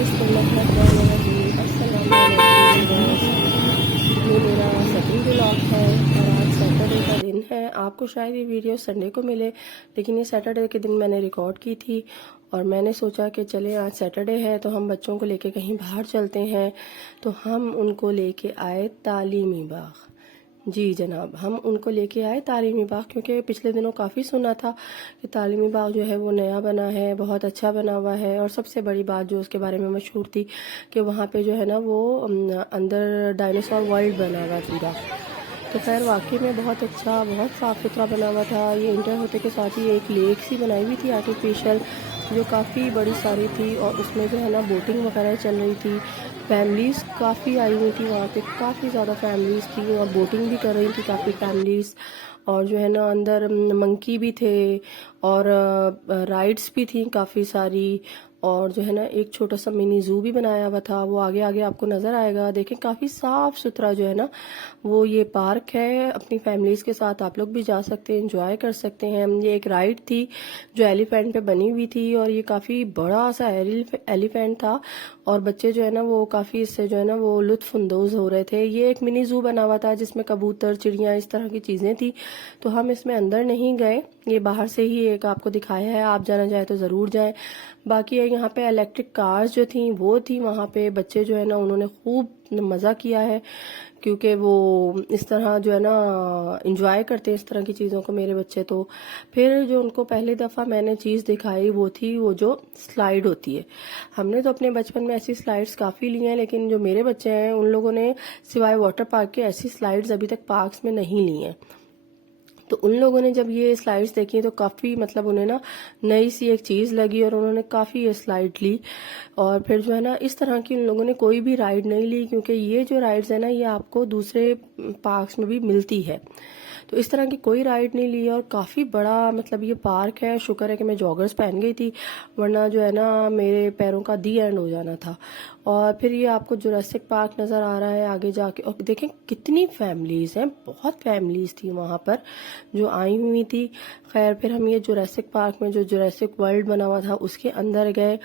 बिस्मिल्लाहिर्रहमानिर्रहीम। अस्सलाम वालेकुम। ये मेरा सेकंड व्लॉग है और आज सैटरडे का दिन है। आपको शायद ये वीडियो संडे को मिले, लेकिन ये सैटरडे के दिन मैंने रिकॉर्ड की थी और मैंने सोचा कि चले आज सैटरडे है तो हम बच्चों को लेके कहीं बाहर चलते हैं। तो हम उनको लेके आए तालीमी बाग। जी जनाब, हम उनको लेके आए तालीमी बाग, क्योंकि पिछले दिनों काफ़ी सुना था कि तालीमी बाग जो है वो नया बना है, बहुत अच्छा बना हुआ है। और सबसे बड़ी बात जो उसके बारे में मशहूर थी कि वहाँ पे जो है ना वो अंदर डायनासोर वर्ल्ड बना हुआ पूरा। तो खैर वाकई में बहुत अच्छा, बहुत साफ़ सुथरा बना हुआ था। ये इंटर होते के साथ ही एक लेक सी बनाई हुई थी आर्टिफिशियल, जो काफ़ी बड़ी सारी थी और उसमें जो है ना बोटिंग वगैरह चल रही थी। फैमिलीज़ काफ़ी आई हुई थी वहाँ पे, काफ़ी ज़्यादा फैमिलीज़ थी और बोटिंग भी कर रही थी काफ़ी फैमिलीज़। और जो है ना अंदर मंकी भी थे और राइड्स भी थी काफ़ी सारी। और जो है ना एक छोटा सा मिनी जू भी बनाया हुआ था, वो आगे आगे आपको नज़र आएगा। देखें काफ़ी साफ़ सुथरा जो है ना वो ये पार्क है। अपनी फैमिलीज़ के साथ आप लोग भी जा सकते हैं, इंजॉय कर सकते हैं। ये एक राइड थी जो एलिफेंट पे बनी हुई थी और ये काफ़ी बड़ा सा एलिफेंट था और बच्चे जो है ना वो काफ़ी इससे जो है ना वो लुत्फ अंदोज़ हो रहे थे। ये एक मिनी जू बना हुआ था जिसमें कबूतर, चिड़ियाँ, इस तरह की चीज़ें थी। तो हम इसमें अंदर नहीं गए, ये बाहर से ही एक आपको दिखाया है, आप जाना चाहे तो ज़रूर जाएं। बाकी यहाँ पे इलेक्ट्रिक कार्स जो थी वो थी वहाँ पे। बच्चे जो है ना उन्होंने खूब मज़ा किया है, क्योंकि वो इस तरह जो है ना इंजॉय करते हैं इस तरह की चीज़ों को मेरे बच्चे। तो फिर जो उनको पहली दफ़ा मैंने चीज़ दिखाई वो थी वो जो स्लाइड होती है। हमने तो अपने बचपन में ऐसी स्लाइड्स काफ़ी ली हैं, लेकिन जो मेरे बच्चे हैं उन लोगों ने सिवाय वाटर पार्क के ऐसी स्लाइड्स अभी तक पार्क्स में नहीं ली हैं। तो उन लोगों ने जब ये स्लाइड्स देखी तो काफ़ी मतलब उन्हें ना नई सी एक चीज़ लगी और उन्होंने काफ़ी ये स्लाइड ली। और फिर जो है ना इस तरह की उन लोगों ने कोई भी राइड नहीं ली, क्योंकि ये जो राइड्स है ना ये आपको दूसरे पार्क्स में भी मिलती है। तो इस तरह की कोई राइड नहीं ली और काफ़ी बड़ा मतलब ये पार्क है। शुक्र है कि मैं जॉगर्स पहन गई थी, वरना जो है ना मेरे पैरों का दी एंड हो जाना था। और फिर ये आपको जुरासिक पार्क नज़र आ रहा है आगे जाके। और देखें कितनी फैमिलीज़ हैं, बहुत फैमिलीज़ थी वहाँ पर जो आई हुई थी। खैर फिर हम ये जुरासिक पार्क में जो जुरासिक वर्ल्ड बना हुआ था उसके अंदर गए।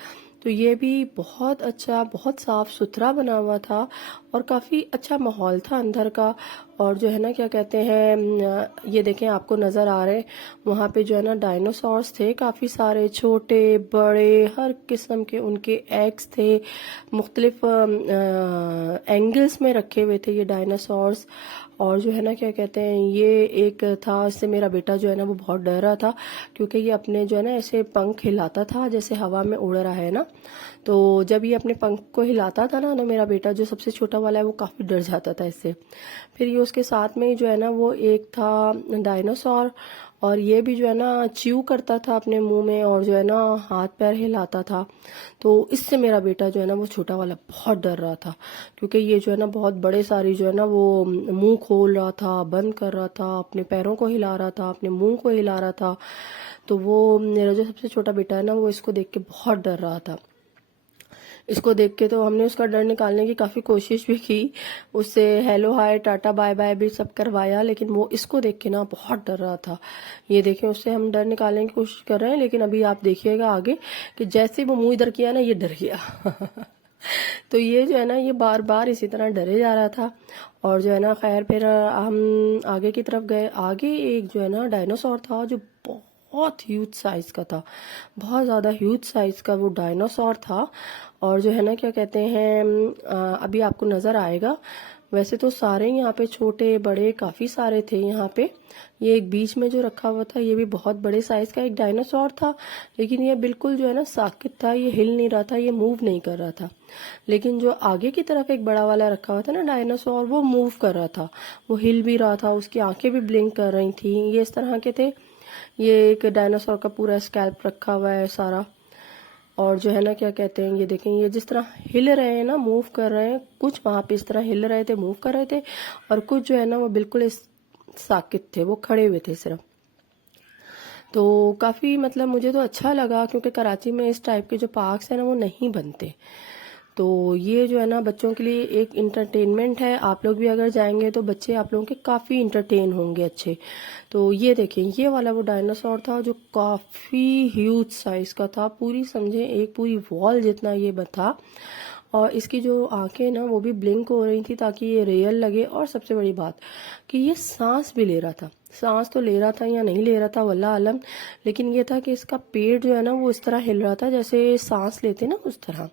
तो ये भी बहुत अच्छा, बहुत साफ सुथरा बना हुआ था और काफ़ी अच्छा माहौल था अंदर का। और जो है ना क्या कहते हैं, ये देखें आपको नज़र आ रहे हैं वहाँ पे जो है ना डायनासोर्स थे काफ़ी सारे, छोटे बड़े हर किस्म के उनके एग्स थे। मुख्तलिफ एंगल्स में रखे हुए थे ये डायनासोर्स। और जो है ना क्या कहते हैं, ये एक था, इससे मेरा बेटा जो है ना वो बहुत डर रहा था, क्योंकि ये अपने जो है ना ऐसे पंख हिलाता था जैसे हवा में उड़ रहा है ना। तो जब ये अपने पंख को हिलाता था ना तो मेरा बेटा जो सबसे छोटा वाला है वो काफ़ी डर जाता था इससे। फिर ये उसके साथ में ही जो है ना वो एक था डायनासोर, और ये भी जो है ना च्यू करता था अपने मुंह में और जो है ना हाथ पैर हिलाता था। तो इससे मेरा बेटा जो है ना वो छोटा वाला बहुत डर रहा था, क्योंकि ये जो है ना बहुत बड़े सारी जो है ना वो मुंह खोल रहा था, बंद कर रहा था, अपने पैरों को हिला रहा था, अपने मुंह को हिला रहा था। तो वो मेरा जो सबसे छोटा बेटा है ना वो इसको देख के बहुत डर रहा था। इसको देख के तो हमने उसका डर निकालने की काफ़ी कोशिश भी की, उससे hello hi tata bye bye भी सब करवाया, लेकिन वो इसको देख के ना बहुत डर रहा था। ये देखें उससे हम डर निकालने की कोशिश कर रहे हैं, लेकिन अभी आप देखिएगा आगे कि जैसे वो मुंह इधर किया ना ये डर गया। तो ये जो है ना ये बार बार इसी तरह डरे जा रहा था। और जो है ना खैर फिर हम आगे की तरफ गए। आगे एक जो है ना डायनासोर था जो बहुत ह्यूज साइज का था, बहुत ज़्यादा ह्यूज साइज का वो डायनासोर था। और जो है ना क्या कहते हैं, अभी आपको नज़र आएगा। वैसे तो सारे यहाँ पे छोटे बड़े काफ़ी सारे थे यहाँ पे। ये एक बीच में जो रखा हुआ था ये भी बहुत बड़े साइज का एक डायनासोर था, लेकिन ये बिल्कुल जो है ना साकित था, ये हिल नहीं रहा था, ये मूव नहीं कर रहा था। लेकिन जो आगे की तरफ एक बड़ा वाला रखा हुआ था ना डायनासोर, वो मूव कर रहा था, वो हिल भी रहा था, उसकी आंखें भी ब्लिंक कर रही थी। ये इस तरह के थे। ये एक डायनासोर का पूरा स्कैल्प रखा हुआ है सारा। और जो है ना क्या कहते हैं, ये देखें ये जिस तरह हिल रहे हैं ना, मूव कर रहे हैं, कुछ वहां पे इस तरह हिल रहे थे, मूव कर रहे थे, और कुछ जो है ना वो बिल्कुल इस साकित थे, वो खड़े हुए थे सिर्फ। तो काफ़ी मतलब मुझे तो अच्छा लगा, क्योंकि कराची में इस टाइप के जो पार्क्स हैं ना वो नहीं बनते। तो ये जो है ना बच्चों के लिए एक इंटरटेनमेंट है। आप लोग भी अगर जाएंगे तो बच्चे आप लोगों के काफ़ी इंटरटेन होंगे अच्छे। तो ये देखें, ये वाला वो डायनासोर था जो काफ़ी ह्यूज साइज का था, पूरी समझे एक पूरी वॉल जितना ये था। और इसकी जो आंखें ना वो भी ब्लिंक हो रही थी ताकि ये रियल लगे। और सबसे बड़ी बात कि ये सांस भी ले रहा था। सांस तो ले रहा था या नहीं ले रहा था वल्लाह आलम, लेकिन ये था कि इसका पेट जो है ना वो इस तरह हिल रहा था जैसे सांस लेते ना उस तरह।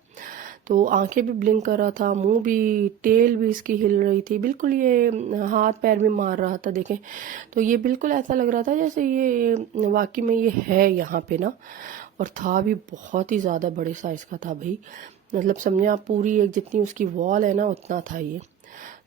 तो आंखें भी ब्लिंक कर रहा था, मुंह भी, टेल भी इसकी हिल रही थी, बिल्कुल ये हाथ पैर भी मार रहा था देखें। तो ये बिल्कुल ऐसा लग रहा था जैसे ये वाकई में ये है यहाँ पे ना। और था भी बहुत ही ज़्यादा बड़े साइज का था भाई, मतलब समझे आप पूरी एक जितनी उसकी वॉल है ना उतना था ये।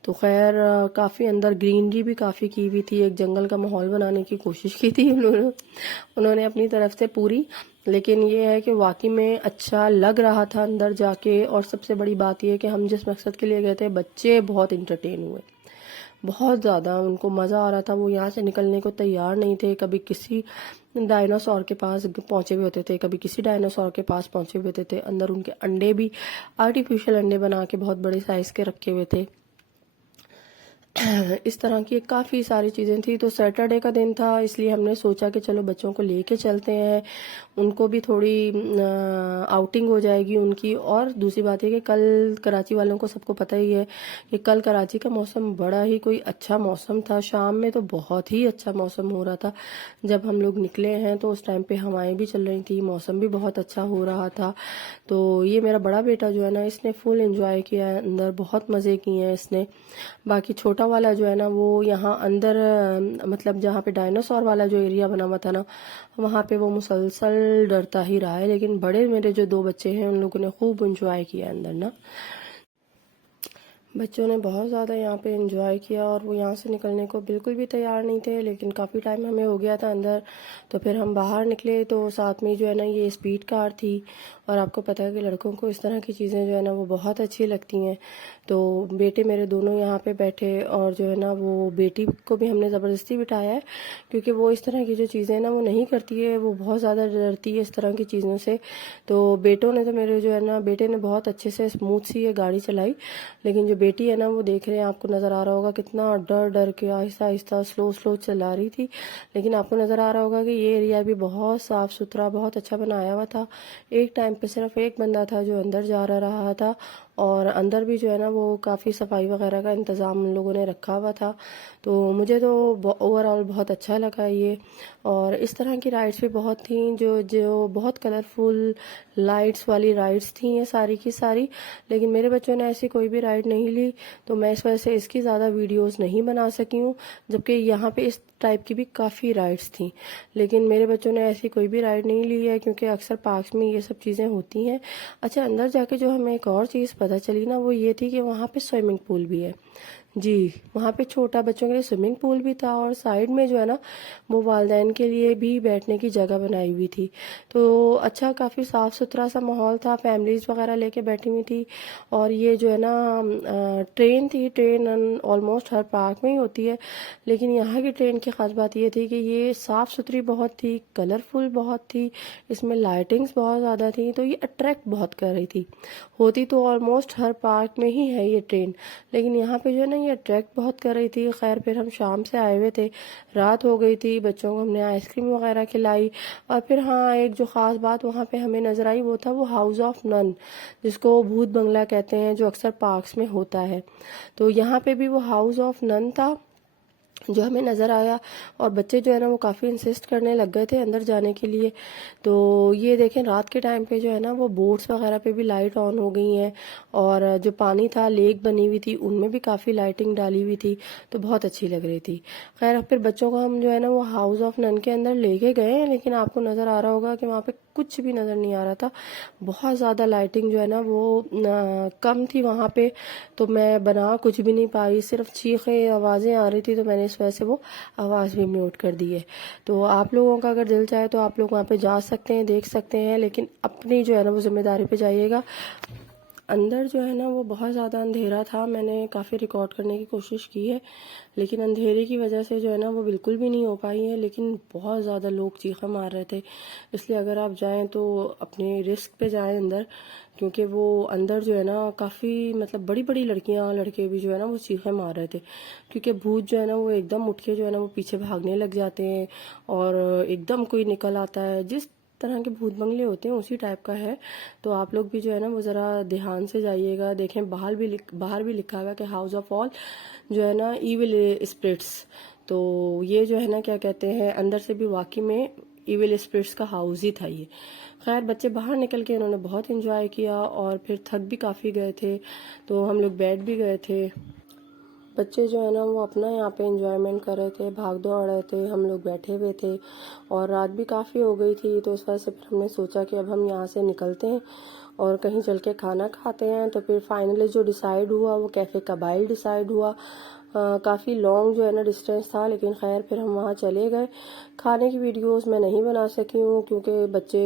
तो खैर काफ़ी अंदर ग्रीनरी भी काफ़ी की हुई थी, एक जंगल का माहौल बनाने की कोशिश की थी उन्होंने अपनी तरफ से पूरी। लेकिन ये है कि वाकई में अच्छा लग रहा था अंदर जाके। और सबसे बड़ी बात यह है कि हम जिस मकसद के लिए गए थे बच्चे बहुत इंटरटेन हुए, बहुत ज़्यादा उनको मज़ा आ रहा था। वो यहाँ से निकलने को तैयार नहीं थे, कभी किसी डायनासोर के पास पहुंचे हुए होते थे, कभी किसी डायनासोर के पास पहुंचे हुए होते थे। अंदर उनके अंडे भी आर्टिफिशियल अंडे बना के बहुत बड़े साइज़ के रखे हुए थे। इस तरह की काफ़ी सारी चीज़ें थी। तो सैटरडे का दिन था इसलिए हमने सोचा कि चलो बच्चों को लेके चलते हैं, उनको भी थोड़ी आउटिंग हो जाएगी उनकी। और दूसरी बात है कि कल कराची वालों को सबको पता ही है कि कल कराची का मौसम बड़ा ही कोई अच्छा मौसम था। शाम में तो बहुत ही अच्छा मौसम हो रहा था, जब हम लोग निकले हैं तो उस टाइम पे हवाएं भी चल रही थी, मौसम भी बहुत अच्छा हो रहा था। तो ये मेरा बड़ा बेटा जो है ना इसने फुल एंजॉय किया है, अंदर बहुत मज़े किए हैं इसने। बाकी छोटा वाला जो है ना वो यहाँ अंदर मतलब जहाँ पे डायनासोर वाला जो एरिया बना हुआ था ना वहाँ पे वो मुसलसल डरता ही रहा है। लेकिन बड़े मेरे जो दो बच्चे हैं उन लोगों ने खूब एंजॉय किया अंदर ना। बच्चों ने बहुत ज़्यादा यहाँ पे एंजॉय किया और वो यहाँ से निकलने को बिल्कुल भी तैयार नहीं थे। लेकिन काफ़ी टाइम हमें हो गया था अंदर, तो फिर हम बाहर निकले तो साथ में जो है ना ये स्पीड कार थी। और आपको पता है कि लड़कों को इस तरह की चीज़ें जो है ना वो बहुत अच्छी लगती हैं। तो बेटे मेरे दोनों यहाँ पे बैठे और जो है ना वो बेटी को भी हमने ज़बरदस्ती बिठाया है, क्योंकि वो इस तरह की जो चीज़ें ना वो नहीं करती है, वो बहुत ज़्यादा डरती है इस तरह की चीज़ों से। तो बेटों ने तो मेरे जो है ना बेटे ने बहुत अच्छे से स्मूथ सी ये गाड़ी चलाई। लेकिन जो बेटी है ना वो देख रहे हैं, आपको नज़र आ रहा होगा कितना डर डर के आहिस्ता आहिस्ता स्लो स्लो चला रही थी। लेकिन आपको नज़र आ रहा होगा कि ये एरिया भी बहुत साफ़ सुथरा बहुत अच्छा बनाया हुआ था। एक टाइम पे सिर्फ एक बंदा था जो अंदर जा रहा था, और अंदर भी जो है ना वो काफ़ी सफाई वगैरह का इंतज़ाम उन लोगों ने रखा हुआ था। तो मुझे तो ओवरऑल बहुत अच्छा लगा ये। और इस तरह की राइड्स भी बहुत थी जो जो बहुत कलरफुल लाइट्स वाली राइड्स थी ये सारी की सारी। लेकिन मेरे बच्चों ने ऐसी कोई भी राइड नहीं ली, तो मैं इस वजह से इसकी ज़्यादा वीडियोस नहीं बना सकी हूँ। जबकि यहाँ पे इस टाइप की भी काफ़ी राइड्स थी, लेकिन मेरे बच्चों ने ऐसी कोई भी राइड नहीं ली है, क्योंकि अक्सर पार्क्स में ये सब चीज़ें होती हैं। अच्छा, अंदर जाके जो हमें एक और चीज़ पता चली ना वो ये थी कि वहाँ पे स्विमिंग पूल भी है। जी, वहाँ पे छोटा बच्चों के लिए स्विमिंग पूल भी था, और साइड में जो है ना वो वालिदैन के लिए भी बैठने की जगह बनाई हुई थी। तो अच्छा काफ़ी साफ़ सुथरा सा माहौल था, फैमिलीज़ वगैरह लेके बैठी हुई थी। और ये जो है ना ट्रेन थी, ट्रेन ऑलमोस्ट हर पार्क में ही होती है, लेकिन यहाँ की ट्रेन की ख़ास बात ये थी कि ये साफ़ सुथरी बहुत थी, कलरफुल बहुत थी, इसमें लाइटिंग्स बहुत ज़्यादा थी, तो ये अट्रैक्ट बहुत कर रही थी। होती तो ऑलमोस्ट हर पार्क में ही है ये ट्रेन, लेकिन यहाँ पे जो है ना ये अट्रैक्ट बहुत कर रही थी। खैर फिर हम शाम से आए हुए थे, रात हो गई थी, बच्चों को हमने आइसक्रीम वगैरह खिलाई। और फिर हाँ, एक जो ख़ास बात वहाँ पे हमें नज़र आई वो था वो हाउस ऑफ नन, जिसको भूत बंगला कहते हैं, जो अक्सर पार्क्स में होता है। तो यहाँ पे भी वो हाउस ऑफ नन था जो हमें नज़र आया। और बच्चे जो है ना वो काफ़ी इंसिस्ट करने लग गए थे अंदर जाने के लिए। तो ये देखें, रात के टाइम पे जो है ना वो बोट्स वगैरह पे भी लाइट ऑन हो गई हैं, और जो पानी था, लेक बनी हुई थी, उनमें भी काफ़ी लाइटिंग डाली हुई थी, तो बहुत अच्छी लग रही थी। खैर फिर बच्चों को हम जो है ना वो हाउस ऑफ नन के अंदर लेके गए, लेकिन आपको नज़र आ रहा होगा कि वहाँ पे कुछ भी नज़र नहीं आ रहा था। बहुत ज़्यादा लाइटिंग जो है ना वो कम थी वहाँ पे, तो मैं बना कुछ भी नहीं पाई, सिर्फ चीखें आवाज़ें आ रही थी, तो मैंने इस वजह से वो आवाज़ भी म्यूट कर दी है। तो आप लोगों का अगर दिल चाहे तो आप लोग वहाँ पे जा सकते हैं, देख सकते हैं, लेकिन अपनी जो है ना वो जिम्मेदारी पे जाइएगा। अंदर जो है ना वो बहुत ज़्यादा अंधेरा था। मैंने काफ़ी रिकॉर्ड करने की कोशिश की है, लेकिन अंधेरे की वजह से जो है ना वो बिल्कुल भी नहीं हो पाई है। लेकिन बहुत ज़्यादा लोग चीखा मार रहे थे, इसलिए अगर आप जाएं तो अपने रिस्क पे जाएं अंदर, क्योंकि वो अंदर जो है ना काफ़ी मतलब बड़ी बड़ी लड़कियां लड़के भी जो है ना वो चीखे मार रहे थे, क्योंकि भूत जो है ना वो एकदम उठ के जो है ना वो पीछे भागने लग जाते हैं और एकदम कोई निकल आता है। जिस तरह के भूत बंगले होते हैं उसी टाइप का है। तो आप लोग भी जो है ना वो ज़रा ध्यान से जाइएगा। देखें बाहर भी लिखा हुआ है कि हाउस ऑफ ऑल जो है ना इविल स्पिरिट्स। तो ये जो है ना क्या कहते हैं, अंदर से भी वाकई में इविल स्पिरिट्स का हाउस ही था ये। खैर बच्चे बाहर निकल के इन्होंने बहुत एंजॉय किया और फिर थक भी काफ़ी गए थे, तो हम लोग बैठ भी गए थे। बच्चे जो है ना वो अपना यहाँ पे एंजॉयमेंट कर रहे थे, भाग दौड़ रहे थे, हम लोग बैठे हुए थे और रात भी काफ़ी हो गई थी। तो इस वजह से फिर हमने सोचा कि अब हम यहाँ से निकलते हैं और कहीं चल के खाना खाते हैं। तो फिर फाइनली जो डिसाइड हुआ वो कैफ़े कबाइल डिसाइड हुआ। काफ़ी लॉन्ग जो है ना डिस्टेंस था, लेकिन खैर फिर हम वहाँ चले गए। खाने की वीडियोस मैं नहीं बना सकी हूँ क्योंकि बच्चे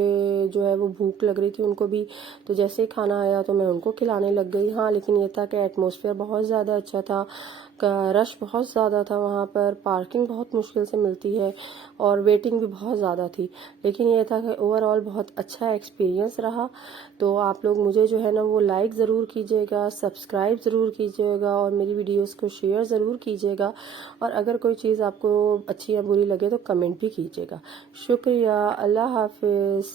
जो है वो भूख लग रही थी उनको भी, तो जैसे ही खाना आया तो मैं उनको खिलाने लग गई। हाँ लेकिन ये था कि एटमॉस्फेयर बहुत ज़्यादा अच्छा था, रश बहुत ज़्यादा था वहाँ पर, पार्किंग बहुत मुश्किल से मिलती है और वेटिंग भी बहुत ज़्यादा थी। लेकिन ये था कि ओवरऑल बहुत अच्छा एक्सपीरियंस रहा। तो आप लोग मुझे जो है ना वो लाइक ज़रूर कीजिएगा, सब्सक्राइब ज़रूर कीजिएगा और मेरी वीडियोस को शेयर ज़रूर कीजिएगा। और अगर कोई चीज़ आपको अच्छी या बुरी लगे तो कमेंट भी कीजिएगा। शुक्रिया। अल्लाह हाफिज़।